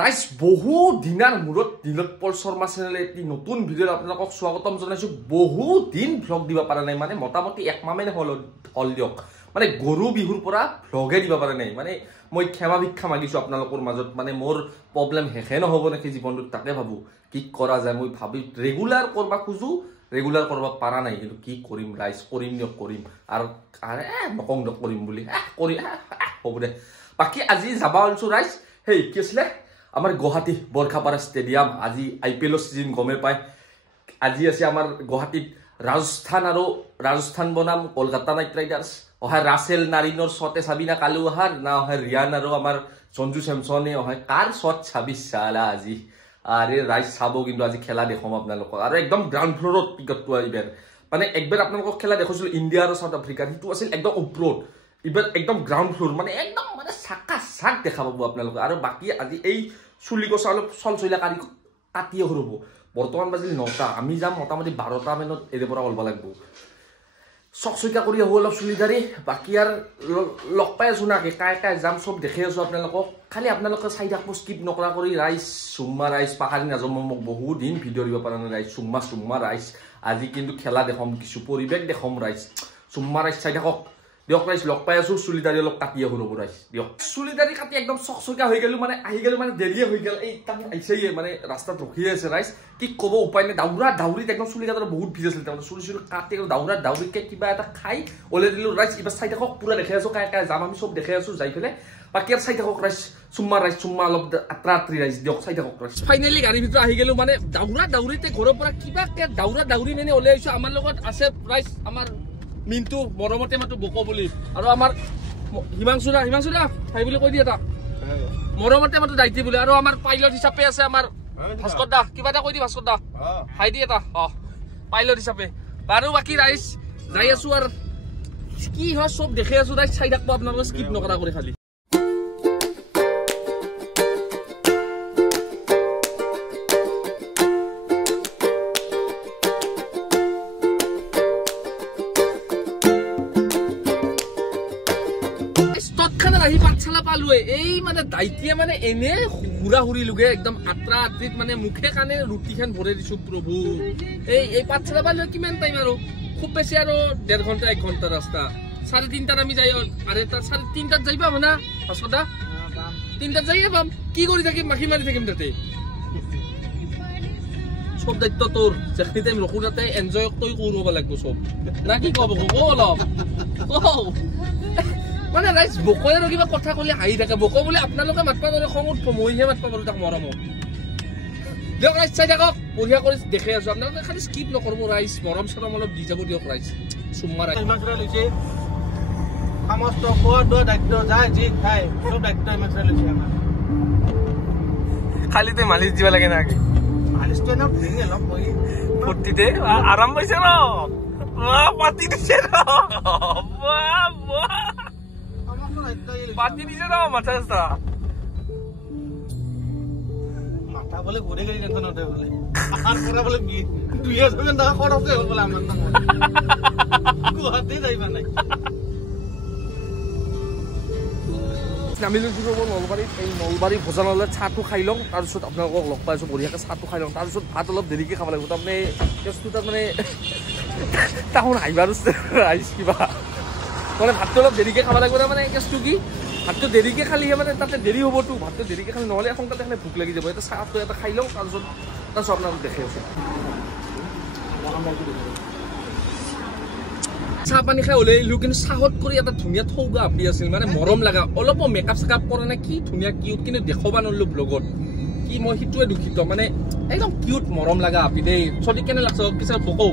Rice বহুত দিনার মূরত নীলোৎপল শর্মা চ্যানেলে একটি নতুন ভিডিও আপনাদের স্বাগতম জানাইছো। বহুত দিন ভ্লগ দিবা পারা নাই, মানে মোটামুটি এক মাহ মানে হল দিয়ক, মানে গরু বিহুর পৰা ভ্লগে দিবা পাৰা নাই। মানে মই ক্ষমা ভিক্ষা মাগিছো আপোনালোকৰ মাজত, মানে মোৰ প্ৰব্লেম শেষে নহব নাকি জীৱনটোত, তাকে ভাবো কি কৰা যায়। মই ভাবি ৰেগুলাৰ কৰবা খোজো, ৰেগুলাৰ কৰবা পাৰা নাই, কিন্তু কি কৰিম ৰাইস, কৰিম দিয়ক কৰিম। আৰু নকং দিয়ক কৰিম বুলি কৰি হ'ব দে। বাকী আজি যাবা ওলছো ৰাইস, হেই কি আছিলে আমাৰ গুৱাহাটী বৰখাপাৰা ষ্টেডিয়াম। আজি IPL সিজন গমে পায়। আজি আছে আমাৰ গুৱাহাটীত রাজস্থান বনাম কলকাতা নাইট রাইডার্স। অহায় রাসেল নারিনোর শটে সাবিনা কালু অহার না হয় রিয়ান আর আমার সঞ্জু স্যামসনে অহায় কার শট ছাবি চালা আজি। আরে রাইস চাব, কিন্তু আজি খেলা দেখম আপনার আর একদম গ্রাউন্ড ফ্লোরত পিকতটো এবার। মানে একবার আপনার খেলা দেখছিল ইন্ডিয়া আর সাউথ আফ্রিকার, সেইটো আছিল একদম ওপৰত। এবার একদম গ্রাউন্ড ফ্লোর, মানে একদম মানে চাকা চাক দেখা পাব আপনার। আর বাকি আজি এই চুলি কষা অলপ চলচলীয়া কাটিয়ে সরব। বর্তমান বাজিল 9টা, আমি যাম মোটামুটি 12টা মানত এৰে পৰা ওলব লাগব। চকচকা কৰি আহো অলপ চুলি দাড়ি। বাকি আর লগ পাই আছো না, কাই যাম সব দেখে আছো আপোনালোকক। খালি আপোনালোকে চাই থাকব, স্কিপ নকৰা কৰি। ৰাইস চুম্মা ৰাইস পাহাৰী নাজম, মোক বহু দিন ভিডিঅ' দিব পৰা নাই। ৰাইস চুম্মা ৰাইস আজি কিন্তু খেলা দেখম, কিছু পৰিৱেশ দেখম। ৰাইস চুম্মা ৰাইস চাই থাকক দিয়ক। রাইস লগ পাই আছো, চুলি দাড়ি অলপ কাটিয়ে সরব রাইস দিয়ক। চুলি দাড়ি কাটি একদম চকচকা হয়ে গেল, মানে আহি গেল, মানে দেরিয়ে হয়ে গেল। এই তার আইসে মানে রাস্তাত রখিয়ে আছে রাইস, কি কব উপায় নেই। দাউরিত একদম চুলি কাটার বহুত ভিজ আছিল, চুলি কাটি দাউরিকে কিবা এটা খাই ওলাই দিলো রাইস। এবার চাই থাকক, পুরা দেখে আছো কাই যাম, আমি সব দেখে আছো যাই ফেলে। বাকি আর চাই থাকক রাইস চুম্মা অলপ আত্রাত্রি রাইস দিয়ক, চাই থাকক রাইস। ফাইনালি গাড়ির ভিতরে আহি গেল, মানে দাউরিতে ঘরের পৰা কিবা দাউৰি মানে ওলাই আইছো। আমাৰ লগত আছে ৰাইস আমাৰ মিন্টু, মৰমতে মাতো বক বুলি। আৰু আমাৰ হিমাংশু দা ভাই বুলি কৈ দি এটা মৰমতে মাতো দায়িত্ব বুলি। আৰু আমাৰ পাইলট হিচাপে আছে আমাৰ ভাস্কৰ দা, কিবা এটা কৈ দি ভাস্কৰ দা ভাই দি এটা পাইলট হিচাপে। বাৰু বাকি ৰাইস যাই আছো, আৰু কি হয় সব দেখে আছো। ৰাইস চাই থাকব আপোনালোকে, স্কিপ নকৰা কৰি খালি। আহি পাঠশালা পালোৱে। এই মানে দায়িত্বে মানে এনে হুৰা হুৰি লোগে একদম আত্ৰা আত্ৰিত, মানে মুখে কানে ৰুটি খান ভৰাই দিছো প্ৰভু। এই পাঠশালা পালোৱে কিমান টাইম, আৰু খুব বেছি আৰু 1.5 ঘণ্টা 1 ঘণ্টা ৰাস্তা। 3:30 আমি যাই, আৰে তাত 3:30 যাই পাম না ভাস্কৰদা? 3:00 যাইয়ে পাম। কি কৰি থাকিম, মাখি মাৰি থাকিম তাতে? সব দায়িত্ব তোৰ, যেখিনি টাইম ৰখো তাতে এনজয় তই কৰিব লাগিব সব, না কি কব অলপ মানে ৰাইস বকয়ে আৰু কিবা কথা কলে হাঁহি থাকে। বক বোলে আপোনালোকে মাতবা নোৱাৰে, খং উঠব, মইহে মাতবা পাৰো তাক মৰমত দিয়ক। ৰাইস চাই থাকক, বঢ়িয়া কৰি দেখে আছো। আপোনালোকে খালি স্কিপ নকৰব ৰাইস, মৰম চৰম অলপ দি যাব দিয়ক ৰাইস। চুম্মা ৰাইস সমস্ত খোৱা দোৱা দায়িত্ব যায়, যি খাই সব দায়িত্ব ইমাত্ৰা লৈছে আমাৰ। খালি তই মালিচ দিব লাগে না? মালিচটো এনে ভেঙে অলপ বহি ফূৰ্তিতে আৰাম পাইছে ন, পাতি দিছে ন, পাতি দিছে ন মাথা চাথা। মাথা বলে ঘুরে গেলি টেনশন হতে বলে আর পরে বলে 2,000 টাকা খরচ হয়ে বলে আমার তো গুয়াহাটি যাইবা নাই। নামিলো নলবাৰীত। এই নলবাৰী ভোজনালয়ত চাহটো খাই লওঁ, তাৰপিছত আপোনালোকক লগ পাই আছো। বঢ়িয়াকৈ চাহটো খাই লওঁ, তাৰপিছত ভাত অলপ দেৰিকৈ খাব লাগিব। তাৰমানে কেছটো তাত মানে তাহোন হাইবাৰ ৰাইচ কিবা, মানে ভাতটো অলপ দেৰিকৈ খাব লাগিব। তাৰমানে কেছটো কি, ভাতটো দেৰিকৈ খালিহে মানে তাতে দেৰি হ'বতো। ভাতটো দেৰিকৈ খালি নহ'লে এখন তাতে খালে ভোক লাগি যাব। এটা চাহটো এটা খাই লওঁ, তাৰপিছত আপোনালোক দেখে আছে। চাহ পানী খাই ওলাই আহিলো, কিন্তু চাহত কৰি এটা ধুনীয়া থৌগা আপি আছিল, মানে মৰম লগা। অলপ মেকআপ চেকআপ কৰা নাই, কি ধুনীয়া কিউট, কিন্তু দেখবা নোৱাৰিলো ব্লগত। কি মই সেইটোৱে দুখিত, মানে একদম কিউট মৰম লগা আপি দেই। চলি কেনে লাগছে পিছে বকৌ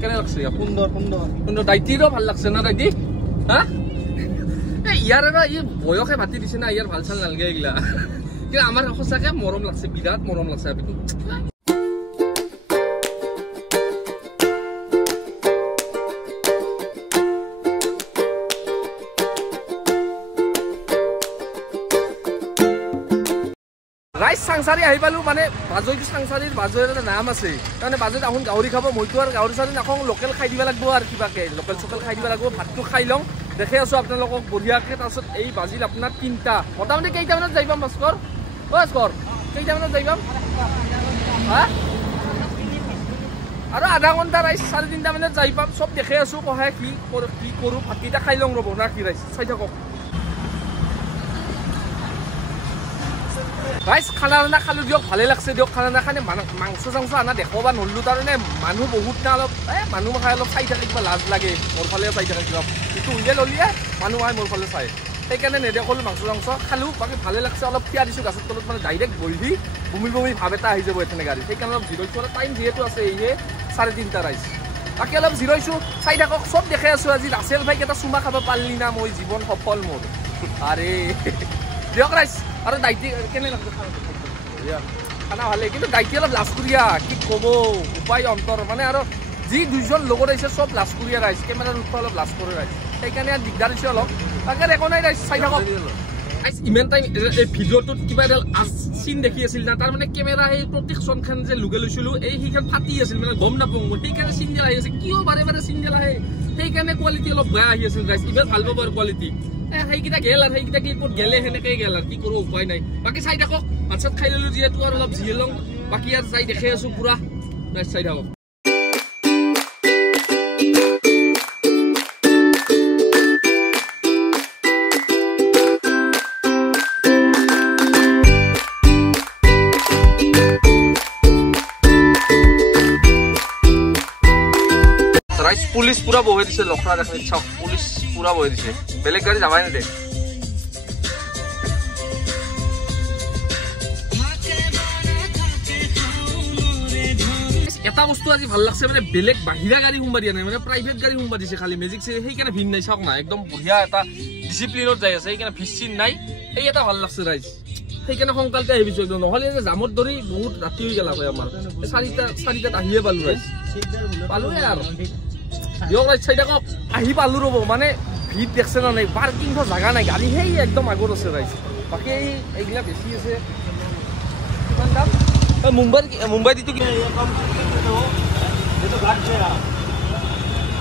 কেনে লাগছে? সুন্দৰ সুন্দৰ সুন্দৰ। দায়িত্বও ভাল লাগছে না দায়িত্ব? হা ইয়াৰ আৰু ই বয়সে মাতি দিছে না, ইয়াৰ ভাল চাল নালাগে এইগিলা। কিন্তু আমাৰ সঁচাকে মৰম লাগছে, বিৰাট মৰম লাগছে আপিটো। ৰাইস চাংচাৰী আহি পালো, মানে বাজৈটো চাংচাৰীৰ বাজৈৰ এটা নাম আছে। তাৰমানে বাজৈত আহোন গাহৰি খাব, মইতো আৰু গাহৰি চাৰি নাখাওঁ, লোকেল খাই দিব লাগিব। আৰু কিবাকে লোকেল চকেল খাই দিব লাগিব। ভাতটো খাই লওঁ, দেখে আছো আপোনালোকক বঢ়িয়াকে। তাৰপিছত এই বাজিল আপোনাৰ 3টা, মোটামুটি কেইটামানত যাই পাম ভাস্কৰ? ভাস্কৰ কেইটা মানত যাই পাম হা আৰু আধা ঘণ্টা ৰাইজ 3:30 মানত যাই পাম সব দেখে আছো কহে কি কৰো ভাতকেইটা খাই লওঁ ৰ'ব না কি ৰাইজ চাই থাকক ৰাইজ খানা খালো দিয়ক ভালে লাগছে দিয়ক খানা খানে মাংস চাংস আনা দেখবা নললো তাৰমানে মানুহ বহুত না অলপ মানুহ খাই অলপ চাই থাকে কিবা লাজ লাগে মোৰ ফালে চাই থাকে কিবা এইটো উলিয়াই ললিয়ে মানুহ আহে মোৰ ফালে চাই সেইকাৰণে নেদেখলো মাংস চাংস খালো বাকী ভালে লাগছে অলপ থিয়া দিছোঁ গাছৰ তলত মানে ডাইৰেক্ট বহি বমি ভাৱ এটা আহি যাব এথেনে গাড়ী সেইকাৰণে অলপ জিৰৈছোঁ অলপ টাইম যিহেতু আছে এইহে 3:30 ৰাইজ বাকী অলপ জিৰৈছোঁ চাই থাকক চব দেখাই আছোঁ আজি ৰাছেল ভাইক এটা চুমা খাব পাৰিলি না মই জীৱন সফল মোৰ আৰে দিয়ক ৰাইজ আৰু দাইটি কেনে লাগছে খানা ভালে কিন্তু দাইটি অলপ লাজকুৰীয়া কি ক'ব উপায় অন্তৰ মানে আৰু যি দুইজন লগত আহিছে চব লাজকুৰীয়া ৰাইজ কেমেৰাৰ উঠোৱা অলপ লাজ কৰে ৰাইজ সেইকাৰণে ইয়াত দিগদাৰ হৈছে অলপ তাকে একো নাই ৰাইজ চাই থাকক ইমান টাইম এই ভিডিঅ'টোত কিবা এডাল চিন দেখি আছিল না তাৰমানে কেমেৰা সেই প্ৰটেকশ্যনখন যে লুগে লৈছিলোঁ এই সেইখন ফাটি আছিল মানে গম নাপাওঁ মই সেইকাৰণে চিনডাল আহি আছে কিয় বাৰে বাৰে চিনডাল আহে সেইকাৰণে কোৱালিটি অলপ বেয়া আহি আছিল ৰাইজ ইমান ভাল পাব আৰু কোৱালিটি সেইকেইটা গেল আৰু সেইকেইটা ক্লিপত গেলে সেনেকেই গেল আৰু কি কৰোঁ উপায় নাই বাকী চাই থাকক ভাত চাত খাই ললোঁ যিহেতু আৰু অলপ জিয়ে লওঁ বাকী আৰু যাই দেখি আছোঁ পুৰা ৰাইজ চাই থাকক পুলিচ পুৰা বহি দিছে লখৰা দেখি চাওক পুলিচ পুৰা বহি দিছে বেলেগ গাড়ী যাবাই নেদে এটা বস্তু আজি ভাল লাগছে মানে বেলেগ বাহিৰা গাড়ী সোমবা দিয়া নাই মানে প্ৰাইভেট গাড়ী সোমবা দিছে খালি মেজিক সেইকাৰণে ভিন নাই চাওক না একদম বঢ়িয়া এটা ডিচিপ্লিনত যাই আছে সেইকাৰণে ভিচিন নাই সেই এটা ভাল লাগছে ৰাইজ সেইকাৰণে সোনকালতে আহিছোঁ একদম নহ'লে যে জামত ধৰি বহুত ৰাতি হৈ গেলা হয় আমাৰ 4টাত আহিয়ে পালোঁ ৰাইজ পালোৱে আৰু দিয়ক ৰাইজ চাই থাকক আহি পালোঁ ৰ'ব মানে ভিৰ দেখছে না নাই পাৰ্কিঙৰ জাগা নাই গাড়ী সেই একদম আগত আছে ৰাইজ বাকী এইগিলা বেছি আছে কিমান দাম मुंबई दी तो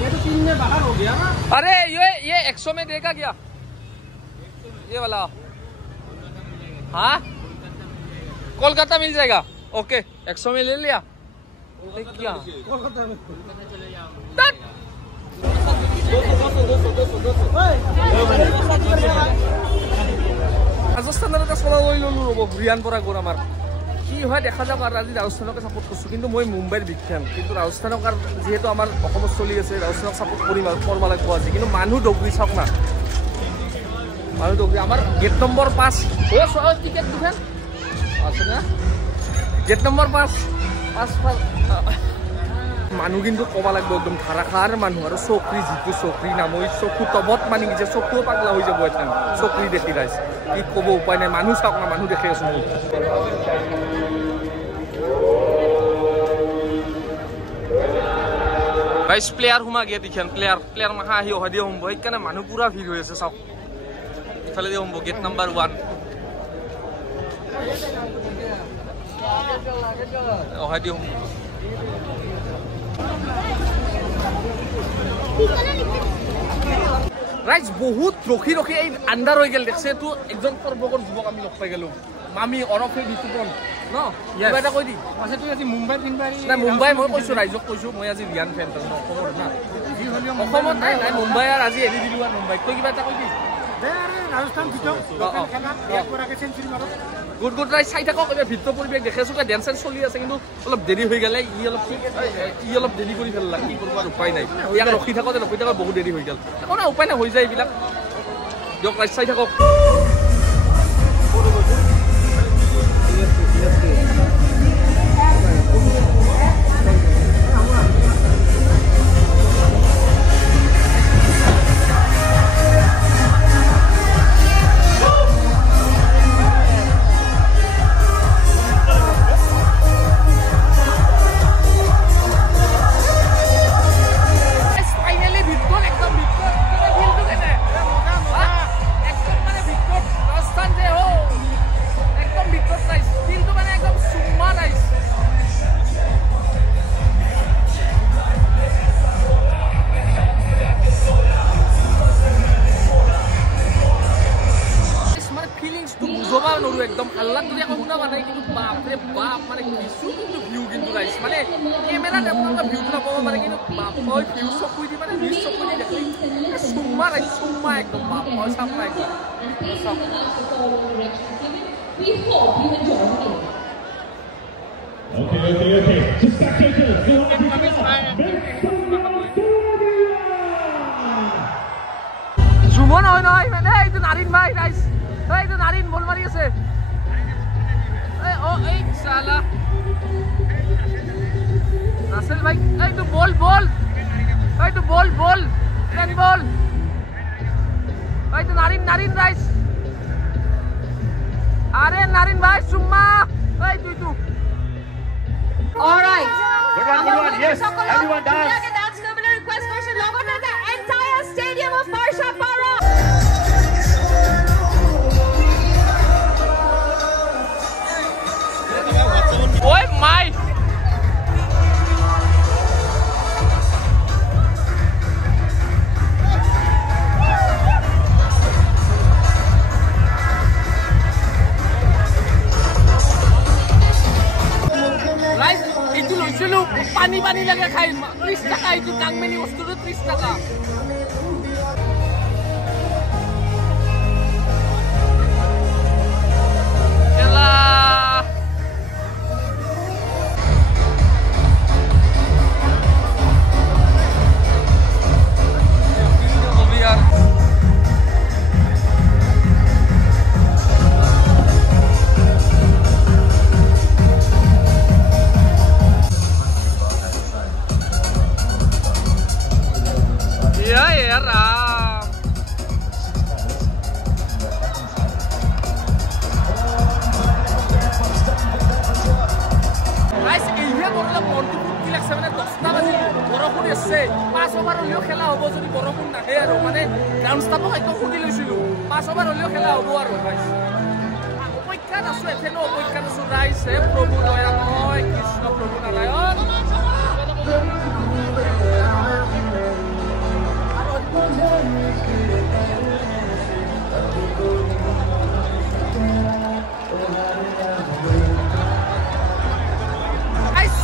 ये तो 3 में बाहर हो गया ना अरे ये 100 में देगा क्या ये वाला हाँ कोलकाता मिल जाएगा ओके 100 में ले लिया क्या कोलकाता में चले जाओ राजस्थान चला लो रियान पर गोर आमार কি হয় দেখা যাওক আৰু আজি ৰাজস্থানকে সাপোৰ্ট কৰিছোঁ কিন্তু মই মুম্বাইৰ বিগ ফেন কিন্তু ৰাজস্থানক আৰু যিহেতু আমাৰ অসমত চলি আছে ৰাজস্থানক সাপোৰ্ট কৰিব লাগিব আজি কিন্তু মানুহ ডগৰি চাওক না মানুহ ডগৰি আমাৰ গেট নম্বৰ 5 টিকেট দুখন আছে না গেট নম্বৰ 5 মানুহ কিন্তু ক'ব লাগিব একদম ধাৰাসাৰ মানুহ আৰু চকৰি যিটো চকৰি নামই চকু তবত মানি যে চকুও পাগলা হৈ যাব এখন চকৰি দেখি ৰাইজ কি ক'ব উপায় নাই মানুহ চাওক না মানুহ দেখি আছোঁ মই বাইশ প্লেয়াৰ সোমা গিয়ে দেখেন প্লেয়াৰ মাহা আহি অহা দিয়ে সম্ভৱ সেইকাৰণে মানুহ পুৰা ভিৰ হৈ আছে চাওক ইফালে দিয়ে সম্ভৱ গেট নাম্বাৰ 1 অহা দিয়ে সম্ভৱ ৰাইজ বহুত ৰখি এই আন্ধাৰ হৈ গেল দেখছে তো একজন পৰ্বকৰ যুৱক আমি লগ পাই গেলো মামি অৰফে বিতুপন ন কিবা এটা কৈ দি আছে তুই আজি মুম্বাই ফিনবাৰী না মুম্বাই মই কৈছোঁ ৰাইজক কৈছোঁ মই আজি ৰিয়ান ফেন অসমৰ না অসমত নাই মুম্বাই আৰু আজি এৰি দিলোঁ আৰু মুম্বাইত তই কিবা এটা কৈ দি ৰাজস্থান জিতক গুড ৰাইজ চাই থাকক এতিয়া ভিতৰৰ পৰিৱেশ দেখি আছোঁ ডেন্স চলি আছে কিন্তু অলপ দেৰি হৈ গ'লে ই অলপ দেৰি কৰি পেলালা কি কৰিব আৰু উপায় নাই ইয়াক ৰখি থাকোঁতে বহুত দেৰি হৈ গ'ল একো নাই উপায় নাই হৈ যায় এইবিলাক দিয়ক ৰাইজ চাই থাকক বাপৰে বাপ মানে কিছু কিন্তু ভিউ কিন্তু ৰাইজ মানে কেমেৰাত আপোনালোকে ভিউটো নাপাব পাৰে কিন্তু বাপৰ ভিউ চকুই দি মানে নিজ চকুই দি দেখি চুম্মা ৰাইজ চুম্মা একদম বাপৰ চাপা একদম We hope you enjoy the game. Okay. Spectators, go on Jumon hoy noy mane ei to Narin bhai guys ei to Narin bol mari ase ei o ei sala Russell bhai ei to ball ei to ball red ball ei to Narin guys are Narin bhai summa ei tu all right good one yes everyone dance request version logo to the entire stadium of Marsha Para. Oi my Pani lagi খাই 30 টাকা itu kangmeni বস্তুটো 30 টাকা এলা খেলা হব যদি বৰষুণ নাহে আৰু মানে গ্ৰাউণ্ড ষ্টাফক একদম সুধি লৈছিলো 5 অভাৰ হলেও খেলা হব আৰু গাইছ অপেক্ষাত আছো এখনো অপেক্ষাত আছো ৰাইজ হে প্ৰভু দয়াময় কৃষ্ণ প্ৰভু নাৰায়ণ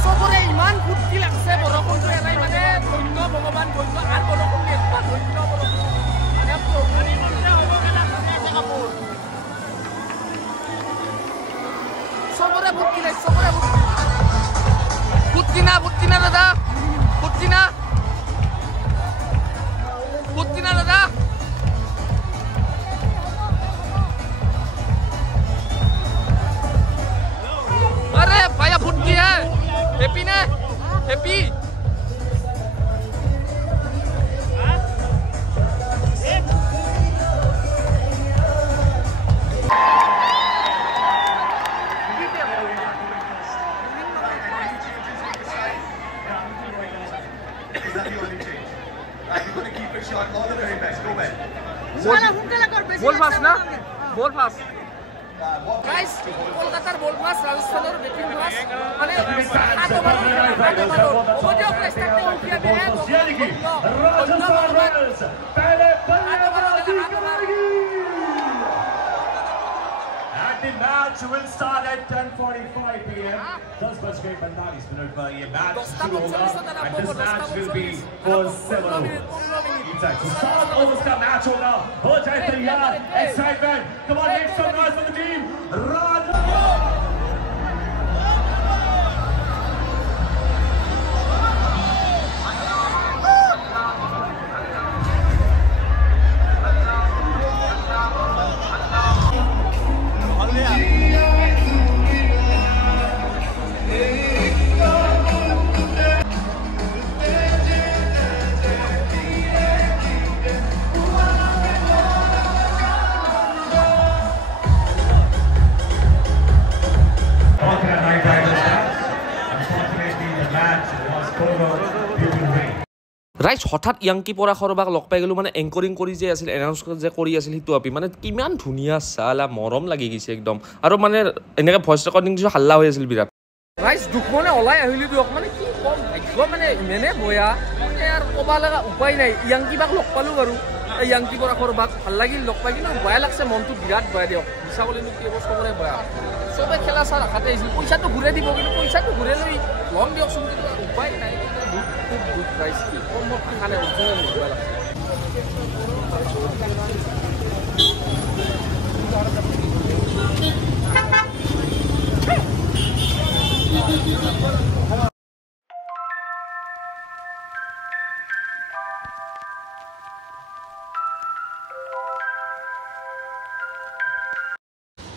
চবৰে ইমান ফূৰ্তি লাগছে বৰষুণটো এৰাই মানে ধন্য ভগৱান ধন্য আৰু বৰষুণ একবাৰ ধন্য বৰষুণ চবৰে ফূৰ্তি নাই চবৰে ফূৰ্তি না দাদা ফূৰ্তি না দাদা अरे भैया फुटती है हैप्पी ने हैप्पी बोल फास्ट ना बोल fast Guys, Kolkata ball pass, Rajasthan batting pass. माने 8 ओवर वो जो स्टार्टिंग हो गया है पहले and the match will start at 10:45 p.m. 10:45 minutes पर ये मैच शुरू होगा and this match will be for 7 overs. Exactly. 7 overs का मैच होगा. हो जाए तैयार. Excitement. Come on, make some noise for the team. Raja. ৰাইজ হঠাৎ ইয়াংকি পৰা খৰবাক লগ পাই গলো মানে এংকৰিং কৰি যে আছিল এনাউন্স যে কৰি আছিল হিতু আপি মানে কিমান ধুনিয়া সালা মৰম লাগি গৈছে একদম আৰু মানে এনেকা ভয়েস ৰেকৰ্ডিং যে হাল্লা হৈ আছিল বিৰাট ৰাইজ দুখমনে ওলাই আহিলি দিওক মানে কি কম ভাগ্য মানে মেনে বয়া মানে আৰু কবা লাগা উপায় নাই ইয়াংকি বাক লগ পালো বাৰু ইয়াংকি পৰা খৰবাক ভাল লাগিল লগ পাই কিন্তু বয়া লাগছে মনটো বিৰাট বয়া দিওক বিছা কলিনো কি বস্তু কৰে বয়া চবে খেলা চাই ৰাখাতে আহিছিল পইচাটো ঘূৰাই দিব কিন্তু পইচাটো ঘূৰাই লৈ লম দিয়কচোন কিন্তু উপায় নাই খুব দুখ ৰাইজ কি কমত খালে অৰিজিনেল নোযোৱা লাগছে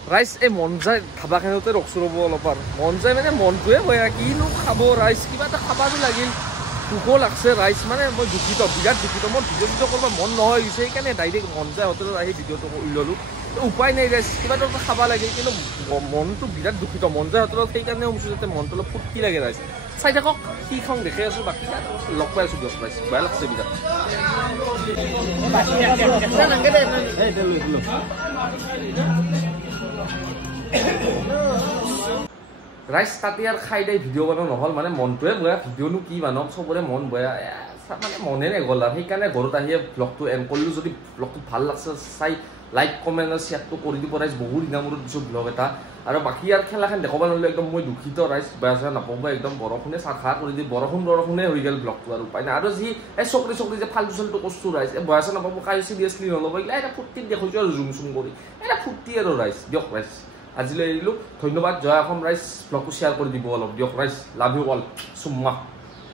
ৰাইজ এই মন যায় ধাবাখনতে ৰখছো ৰ'ব অলপ আৰু মন যায় মানে মনটোৱে বয়া কিনো খাব ৰাইজ কিবা এটা খাবাটো লাগিল ভোকো লাগছে ৰাইজ মানে মই দুখিত বিৰাট দুখিত মই ভিডিঅ' কৰিব মন নহয় গৈছে সেইকাৰণে ডাইৰেক্ট মন যায় হোটেলত আহি ভিডিঅ'টো কৰি ল'লোঁ উপায় নাই ৰাইজ কিবা এটা খাব লাগে কিন্তু মনটো বিৰাট দুখিত মন যায় হোটেলত সেইকাৰণে শুনিছোঁ যাতে মনটো অলপ ফূৰ্তি লাগে ৰাইজ চাই থাকক কি খাওঁ দেখি আছোঁ বাকী লগ পাই আছোঁ দিয়ক ৰাইজ বেয়া লাগছে বিৰাট ৰাইজ তাতে আৰু খাই দিয়ে ভিডিঅ' বনাব নহ'ল মানে মনটোৱে বয়া ভিডিঅ'নো কি বানাম চবৰে মন বয়া মানে মনে নগ'ল আৰু সেইকাৰণে ঘৰত আহিয়ে ব্লগটো এণ্ড কৰিলোঁ যদি ব্লগটো ভাল লাগছে চাই লাইক কমেণ্ট আৰু শ্বেয়াৰটো কৰি দিব ৰাইজ বহুত দিনৰ মূৰত দিছোঁ ব্লগ এটা আৰু বাকী আৰু খেলাখন দেখাব নোৱাৰিলোঁ একদম মই দুখিত ৰাইজ বেয়া চেয়া নাপাব একদম বৰষুণে চাখা কৰি দি বৰষুণে হৈ গ'ল ব্লগটো আৰু উপায় নাই আৰু যি এই চকৰি যে ফাল্টু চাল্টু কৈছোঁ ৰাইজ এই বেয়া চেয়া নাপাব কাই চিৰিয়াছলি নল'ব এইগিলা এটা ফূৰ্তিত দেখুৱাইছোঁ আৰু জুম চুম কৰি এটা ফূৰ্তি আৰু ৰাইজ দিয়ক ৰাইজ আজিলৈ এৰিলোঁ ধন্যবাদ জয় অসম ৰাইজ ব্লগটো শ্বেয়াৰ কৰি দিব অলপ দিয়ক ৰাইজ লাভ ইউ অল চুম্মা